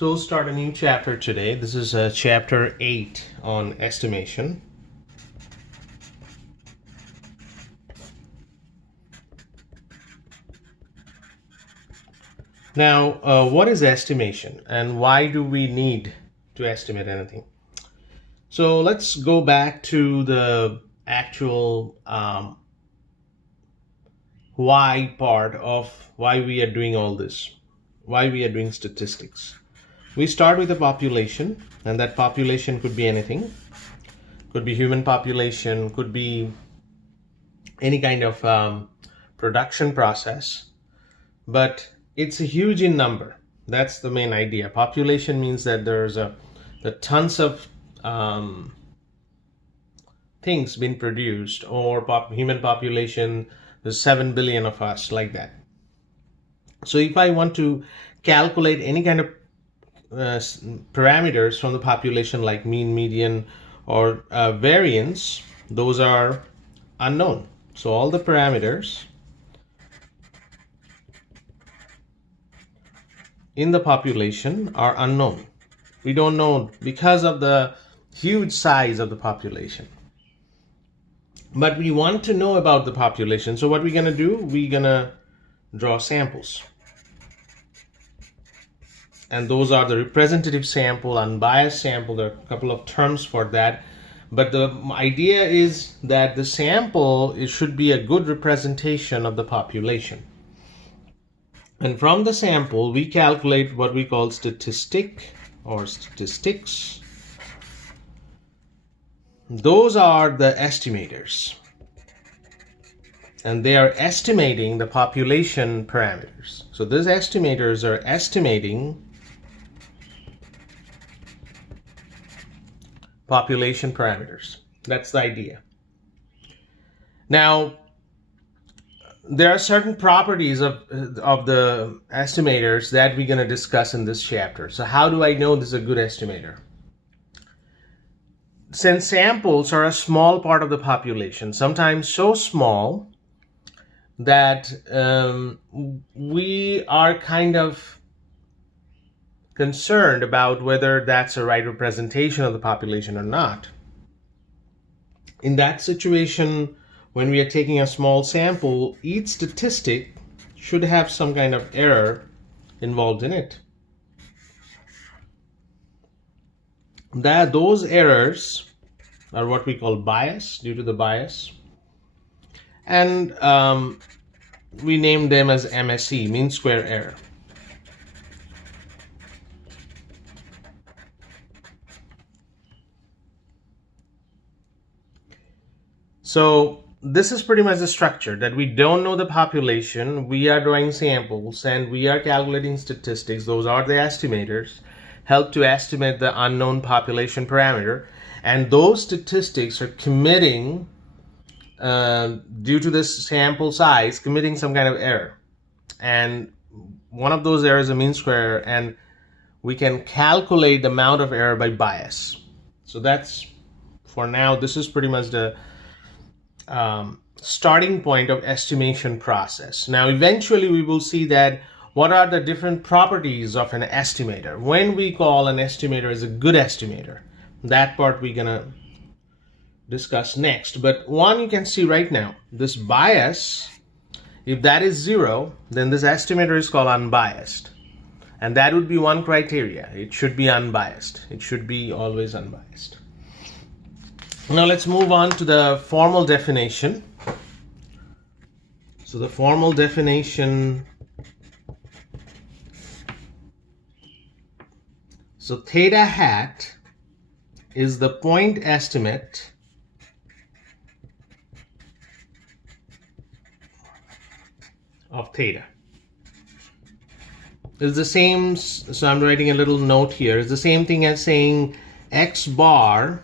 So we'll start a new chapter today. This is chapter 8 on estimation. Now, what is estimation and why do we need to estimate anything? So let's go back to the actual why part of why we are doing all this, why we are doing statistics. We start with a population, and that population could be anything. Could be human population, could be any kind of production process, but it's a huge in number. That's the main idea. Population means that there's the tons of things being produced, or human population, there's 7 billion of us, like that. So if I want to calculate any kind of parameters from the population, like mean, median, or variance, those are unknown. So all the parameters in the population are unknown. We don't know because of the huge size of the population. But we want to know about the population. So what we're going to do, we're going to draw samples. And those are the representative sample, unbiased sample. There are a couple of terms for that. But the idea is that the sample, it should be a good representation of the population. And from the sample, we calculate what we call statistic or statistics. Those are the estimators. And they are estimating the population parameters. So these estimators are estimating population parameters. That's the idea. Now, there are certain properties of the estimators that we're going to discuss in this chapter. So how do I know this is a good estimator? Since samples are a small part of the population, sometimes so small that we are kind of concerned about whether that's a right representation of the population or not. In that situation, when we are taking a small sample, each statistic should have some kind of error involved in it. Those errors are what we call bias, due to the bias. And we name them as MSE, mean square error. So this is pretty much the structure, that we don't know the population, we are drawing samples, and we are calculating statistics. Those are the estimators, help to estimate the unknown population parameter, and those statistics are committing, due to this sample size, committing some kind of error. And one of those errors is a mean square error, and we can calculate the amount of error by bias. So that's, for now, this is pretty much the starting point of estimation process. Now, eventually we will see that what are the different properties of an estimator. When we call an estimator as a good estimator, that part we're gonna discuss next. But one you can see right now, this bias, if that is 0, then this estimator is called unbiased. And that would be one criteria. It should be unbiased. It should be always unbiased. Now let's move on to the formal definition. So the formal definition, so theta hat is the point estimate of theta. It's the same, so I'm writing a little note here. It's the same thing as saying x bar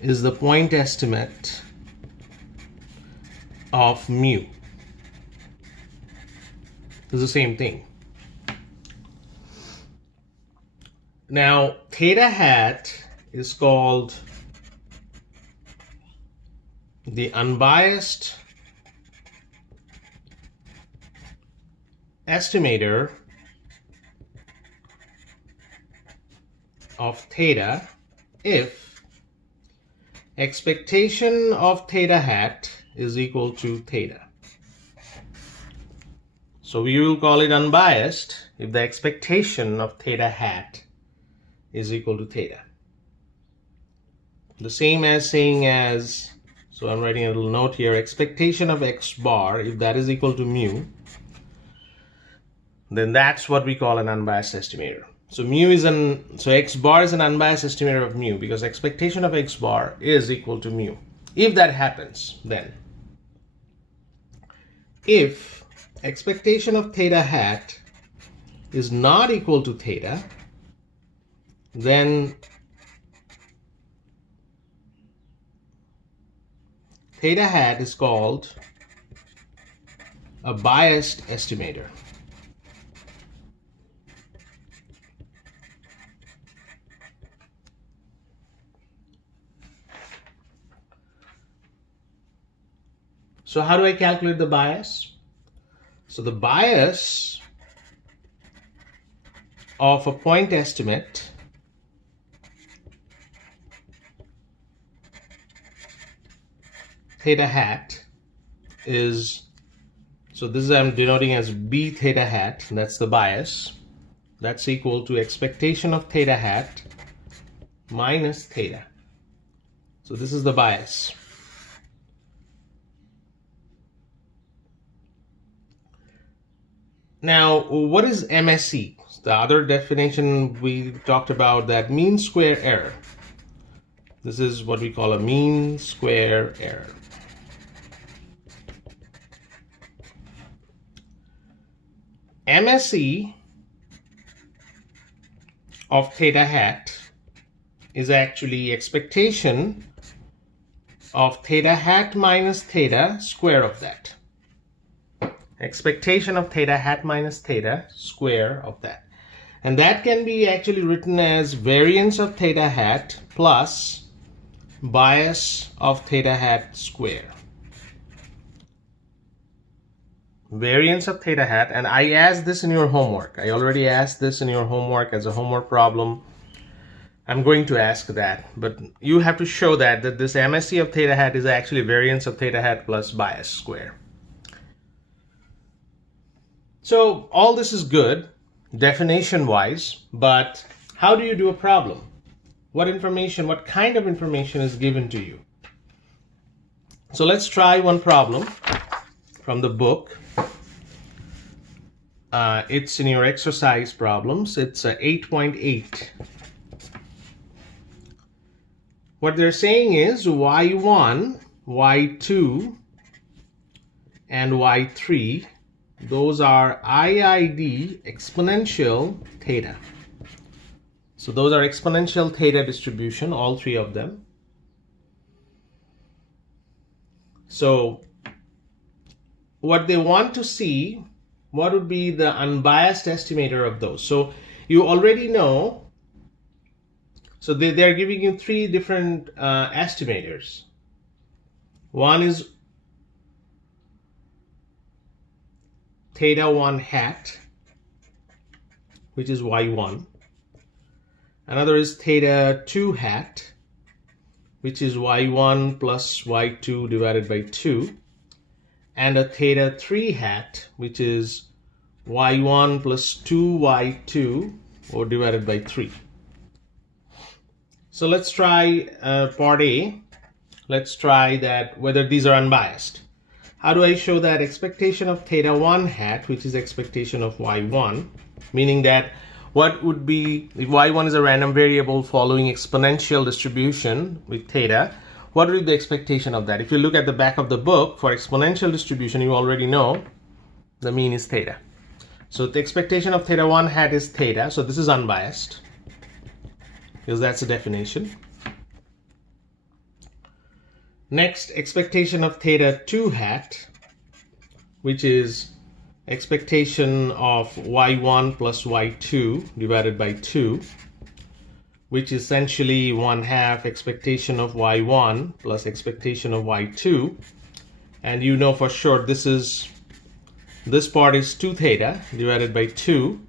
is the point estimate of mu. It's the same thing. Now, theta hat is called the unbiased estimator of theta if expectation of theta hat is equal to theta. So we will call it unbiased if the expectation of theta hat is equal to theta. The same as saying as, so I'm writing a little note here, expectation of x bar, if that is equal to mu, then that's what we call an unbiased estimator. So x bar is an unbiased estimator of mu because expectation of x bar is equal to mu. If that happens, then if expectation of theta hat is not equal to theta, then theta hat is called a biased estimator. So how do I calculate the bias? So the bias of a point estimate theta hat is, so this is I'm denoting as b theta hat, that's the bias. That's equal to expectation of theta hat minus theta. So this is the bias. Now, what is MSE? The other definition we talked about, that mean square error. This is what we call a mean square error. MSE of theta hat is actually expectation of theta hat minus theta, square of that. Expectation of theta hat minus theta, square of that. And that can be actually written as variance of theta hat plus bias of theta hat square. Variance of theta hat, and I asked this in your homework. I already asked this in your homework as a homework problem. I'm going to ask that, but you have to show that this MSE of theta hat is actually variance of theta hat plus bias square. So all this is good definition wise, but how do you do a problem? What kind of information is given to you? So let's try one problem from the book. It's in your exercise problems. It's 8.8. What they're saying is y1, y2, and y3, those are IID exponential theta. So those are exponential theta distribution, all three of them. So what they want to see, what would be the unbiased estimator of those? So you already know, so they're giving you three different estimators. One is theta 1 hat, which is y1. Another is theta 2 hat, which is y1 plus y2 divided by 2. And a theta 3 hat, which is y1 plus 2y2 or divided by 3. So let's try part A. Let's try that whether these are unbiased. How do I show that expectation of theta 1 hat, which is expectation of y1, meaning that what would be, if y1 is a random variable following exponential distribution with theta, what would be the expectation of that? If you look at the back of the book, for exponential distribution, you already know the mean is theta. So the expectation of theta 1 hat is theta, so this is unbiased, because that's the definition. Next, expectation of theta 2 hat, which is expectation of y1 plus y2 divided by 2, which is essentially 1/2 expectation of y1 plus expectation of y2. And you know for sure this part is 2 theta divided by 2,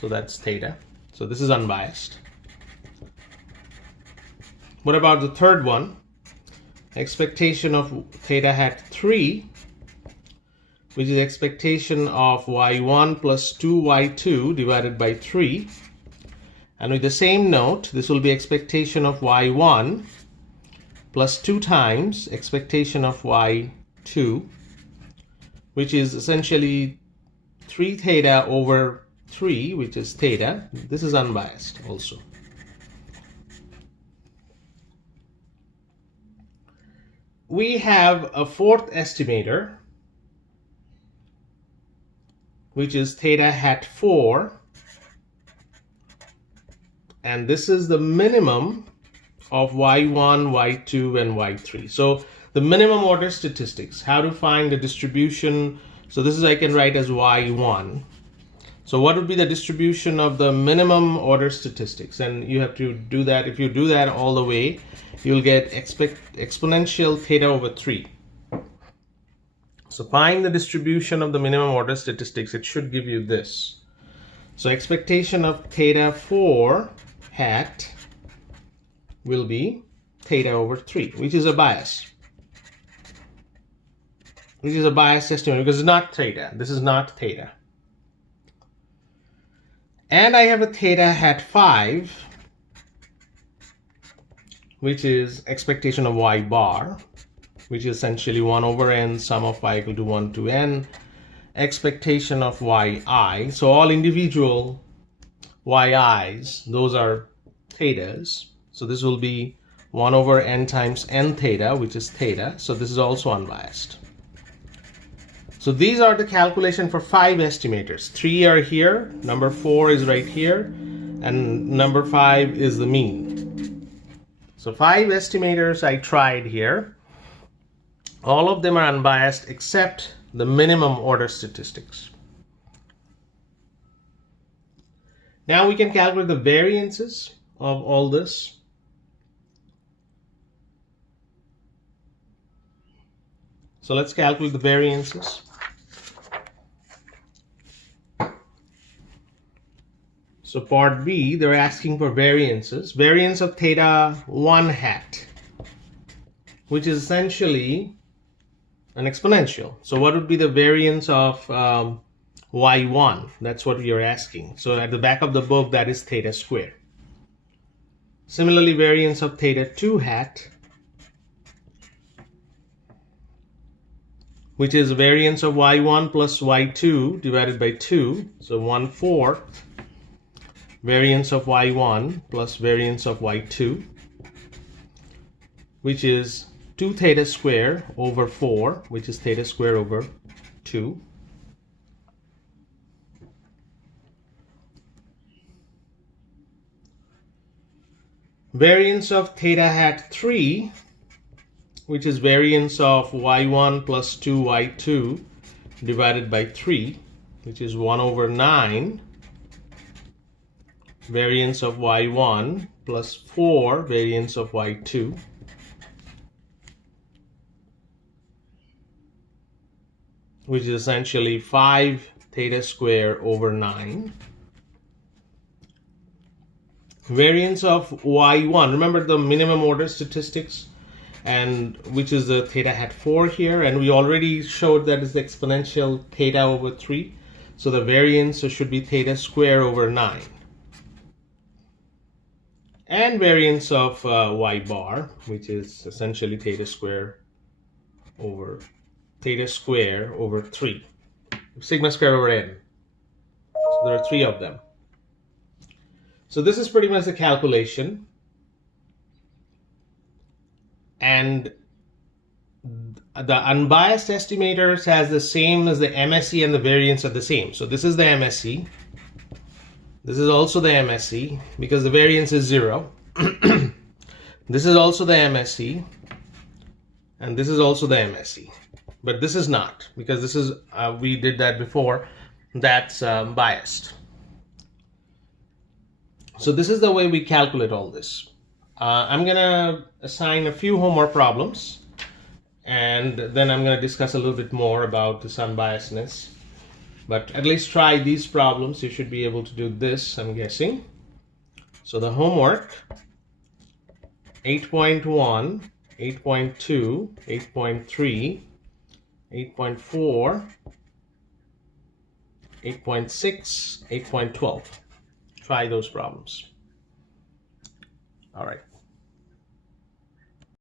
so that's theta. So this is unbiased. What about the third one? Expectation of theta hat 3, which is expectation of y1 plus 2y2 divided by 3. And with the same note, this will be expectation of y1 plus 2 times expectation of y2, which is essentially 3 theta over 3, which is theta. This is unbiased also. We have a fourth estimator, which is theta hat 4, and this is the minimum of y1, y2, and y3. So the minimum order statistics, how to find the distribution. So this is, I can write as y1. So what would be the distribution of the minimum order statistics? And you have to do that. If you do that all the way, you'll get exponential theta over 3. So find the distribution of the minimum order statistics. It should give you this. So expectation of theta 4 hat will be theta over 3, which is a bias. Which is a biased estimate because it's not theta. This is not theta. And I have a theta hat 5, which is expectation of y bar, which is essentially 1 over n, sum of y equal to 1 to n, expectation of yi. So all individual yi's, those are thetas. So this will be 1 over n times n theta, which is theta. So this is also unbiased. So these are the calculation for 5 estimators. 3 are here, number 4 is right here, and number 5 is the mean. So 5 estimators I tried here. All of them are unbiased except the minimum order statistics. Now we can calculate the variances of all this. So let's calculate the variances. So part B, they're asking for variances. Variance of theta 1 hat, which is essentially an exponential. So what would be the variance of y1? That's what we are asking. So at the back of the book, that is theta squared. Similarly, variance of theta 2 hat, which is variance of y1 plus y2 divided by 2. So 1/4 variance of y1 plus variance of y2, which is 2 theta square over 4, which is theta square over 2. Variance of theta hat 3, which is variance of y1 plus 2y2 divided by 3, which is 1 over 9. Variance of y1 plus 4 variance of y2. Which is essentially 5 theta square over 9. Variance of y1, remember the minimum order statistics, and which is the theta hat 4 here, and we already showed that is the exponential theta over 3. So the variance should be theta square over 9. And variance of y bar, which is essentially theta square over 3, sigma square over n. So there are 3 of them. So this is pretty much the calculation. And the unbiased estimators has the same as the MSE, and the variance are the same. So this is the MSE. This is also the MSE because the variance is 0. This is also the MSE, and this is also the MSE. But this is not, because this is, we did that before, that's biased. So this is the way we calculate all this. I'm going to assign a few homework problems, and then I'm going to discuss a little bit more about this unbiasedness. But at least try these problems. You should be able to do this, I'm guessing. So the homework 8.1, 8.2, 8.3, 8.4, 8.6, 8.12. Try those problems. All right.